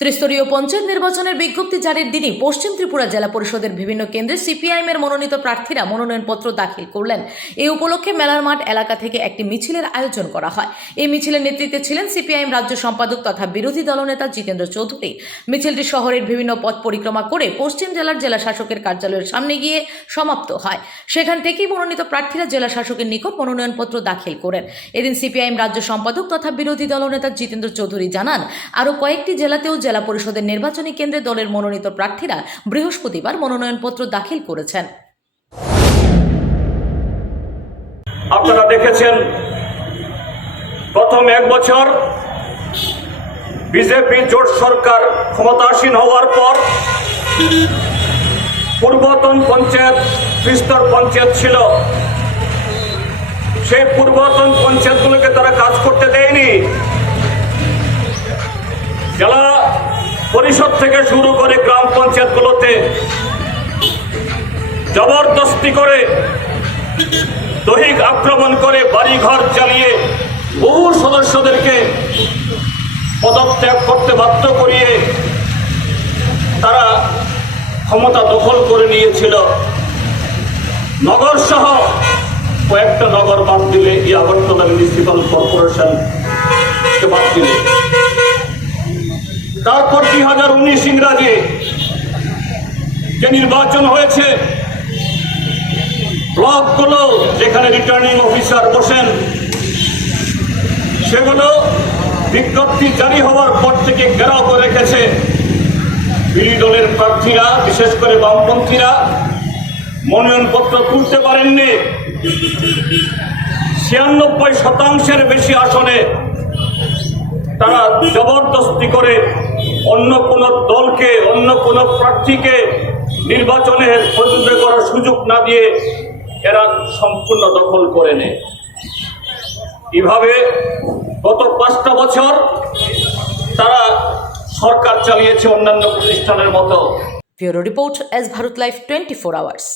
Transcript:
ত্রিস্তরীয় পঞ্চায়েত নির্বাচনের বিজ্ঞপ্তি জারির দিনই পশ্চিম ত্রিপুরা জেলা পরিষদের বিভিন্ন কেন্দ্রে সিপিআইএম এর মনোনীত প্রার্থীরা মনোনয়নপত্র দাখিল করলেন। এই উপলক্ষে মেলার মাঠ এলাকা থেকে একটি মিছিলের আয়োজন করা হয়। এই মিছিলের নেতৃত্বে ছিলেন সিপিআইএম রাজ্য সম্পাদক তথা বিরোধী দলনেতা জিতেন্দ্র চৌধুরী। মিছিলটি শহরের বিভিন্ন পথ পরিক্রমা করে পশ্চিম জেলার জেলা শাসকের কার্যালয়ের সামনে গিয়ে সমাপ্ত হয়। সেখান থেকেই মনোনীত প্রার্থীরা জেলা শাসকের নিকট মনোনয়নপত্র দাখিল করেন। এদিন সিপিআইএম রাজ্য সম্পাদক তথা বিরোধী দলনেতা জিতেন্দ্র চৌধুরী জানান, আরও কয়েকটি জেলাতেও জেলা পরিষদের নির্বাচনী কেন্দ্রে দলের মনোনীত প্রার্থীরা বৃহস্পতিবার মনোনয়নপত্র দাখিল করেছেন। আপনারা দেখেছেন, প্রথম এক বছর বিজেপি জোট সরকার ক্ষমতাসীন হওয়ার পর পূর্বতন পঞ্চায়েত, বিস্তর পঞ্চায়েত ছিল। সেই পূর্বতন পঞ্চায়েতগুলোকে তারা কাজ করতে দেয়নি। থেকে শুরু করে গ্রাম পঞ্চায়েতগুলোতে জবরদস্তি করে দৈহিক আক্রমণ করে বাড়িঘর চালিয়ে বহু সদস্যদেরকে পদত্যাগ করতে বাধ্য করিয়ে তারা ক্ষমতা দখল করে নিয়েছিল। নগর সহ কয়েকটা নগর বাদ দিলে এই আগরতলা মিউনিসিপাল কর্পোরেশন বাদ দিলে। তারপর দুই হাজার উনিশ ইংরাজি যে নির্বাচন হয়েছে, ব্লকগুলো যেখানে রিটার্নিং অফিসার বসেন, সেগুলো বিজ্ঞপ্তি জারি হওয়ার পর থেকে ঘেরাও করে রেখেছে বিরোধী দলের প্রার্থীরা, বিশেষ করে বামপন্থীরা। মনোনয়নপত্র তুলতে পারেননি। ছিয়ানব্বই শতাংশের বেশি আসনে তারা জবরদস্তি করে অন্য কোন দলকে, অন্য কোন প্রার্থীকে নির্বাচনে প্রতিদ্বন্দ্বিতা করার সুযোগ না দিয়ে এরা সম্পূর্ণ দখল করে নেয়। এভাবে গত পাঁচটা বছর তারা সরকার চালিয়েছে অন্যান্য প্রতিষ্ঠানের মতো। Report S Bharat live twenty four hours.